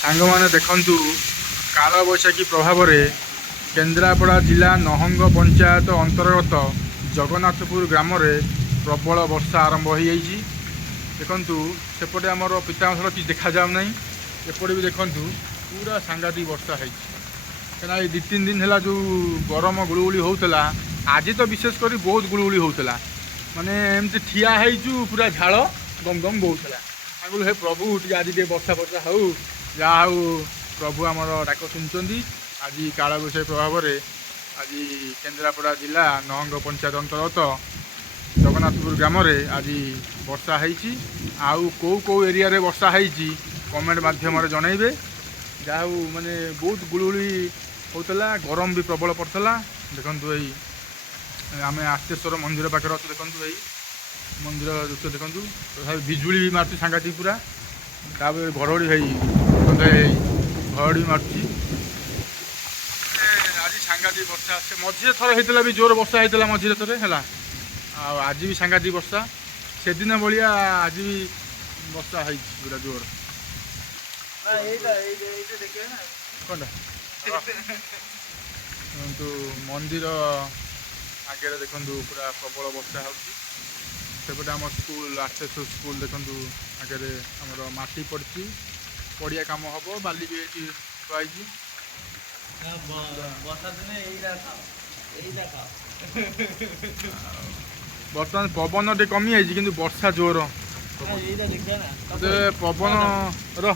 ସାଙ୍ଗମାନେ ଦେଖନ୍ତୁ କାଳବୈଶାଖୀ ପ୍ରଭାବରେ କେନ୍ଦ୍ରାପଡ଼ା ଜିଲ୍ଲା ନହଙ୍ଗ ପଞ୍ଚାୟତ ଅନ୍ତର୍ଗତ ଜଗନ୍ନାଥପୁର ଗ୍ରାମରେ ପ୍ରବଳ ବର୍ଷା ଆରମ୍ଭ ହୋଇଯାଇଛି। ଦେଖନ୍ତୁ ସେପଟେ ଆମର ପିତାମାସର କିଛି ଦେଖାଯାଉନାହିଁ, ଏପଟେ ବି ଦେଖନ୍ତୁ ପୁରା ସାଂଘାତିକ ବର୍ଷା ହେଇଛି। କାହିଁକିନା ଏଇ 2-3 ଦିନ ହେଲା ଯେଉଁ ଗରମ ଗୁଳୁଗୁଳି ହେଉଥିଲା, ଆଜି ତ ବିଶେଷ କରି ବହୁତ ଗୁଳୁଗୁଳି ହେଉଥିଲା। ମାନେ ଏମିତି ଠିଆ ହେଇଛୁ ପୁରା ଝାଳ ଗମ ଗମ ବହୁଥିଲା। ଆମେ ହେ ପ୍ରଭୁ ଟିକେ ଆଜି ଟିକେ ବର୍ଷା ହେଉ, ଯାହା ହେଉ ପ୍ରଭୁ ଆମର ଡାକ ଶୁଣିଛନ୍ତି। ଆଜି କାଳବୈଶାଖୀ ପ୍ରଭାବରେ ଆଜି କେନ୍ଦ୍ରାପଡ଼ା ଜିଲ୍ଲା ନହଙ୍ଗ ପଞ୍ଚାୟତ ଅନ୍ତର୍ଗତ ଜଗନ୍ନାଥପୁର ଗ୍ରାମରେ ଆଜି ବର୍ଷା ହେଇଛି। ଆଉ କେଉଁ ଏରିଆରେ ବର୍ଷା ହେଇଛି କମେଣ୍ଟ ମାଧ୍ୟମରେ ଜଣାଇବେ। ଯାହା ହେଉ ମାନେ ବହୁତ ଗୁଳୁଗୁଳି ହେଉଥିଲା, ଗରମ ବି ପ୍ରବଳ ପଡ଼ୁଥିଲା। ଦେଖନ୍ତୁ ଏଇ ଆମେ ଆସ୍ତେଶ୍ୱର ମନ୍ଦିର ପାଖରେ ଅଛୁ। ଦେଖନ୍ତୁ ଏଇ ମନ୍ଦିର ଦୃଶ୍ୟ ଦେଖନ୍ତୁ, ତଥାପି ବିଜୁଳି ବି ମାରୁଛି ସାଂଘାତିକ ପୁରା। ତାପରେ ଘଡ଼ଘଡ଼ି ହେଇ ଘଡ଼ଘଡ଼ି ମାରୁଛି। ଆଜି ସାଂଘାତିକ ବର୍ଷା ଆସେ, ମଝିରେ ଥରେ ହେଇଥିଲା ବି ଜୋର ବର୍ଷା ହେଇଥିଲା ମଝିରେ ଥରେ ହେଲା। ଆଉ ଆଜି ବି ସାଂଘାତିକ ବର୍ଷା, ସେଦିନ ଭଳିଆ ଆଜି ବି ବର୍ଷା ହେଇଛି ପୁରା ଜୋର। କ'ଣଟା ଦେଖନ୍ତୁ ମନ୍ଦିର ଆଗରେ ଦେଖନ୍ତୁ ପୁରା ପ୍ରବଳ ବର୍ଷା ହେଉଛି। ସେପଟେ ଆମ ସ୍କୁଲ ଆର୍ଟେଶ୍ୱର ସ୍କୁଲ ଦେଖନ୍ତୁ ଆଗରେ ଆମର ମାଟି ପଡ଼ିଛି, ପଡ଼ିଆ କାମ ହେବ, ବାଲି ବି ଏଠି ଥୁଆ ହେଇଛି। ବର୍ତ୍ତମାନ ପବନ ଟିକେ କମିଯାଇଛି କିନ୍ତୁ ବର୍ଷା ଜୋର ପବନ ର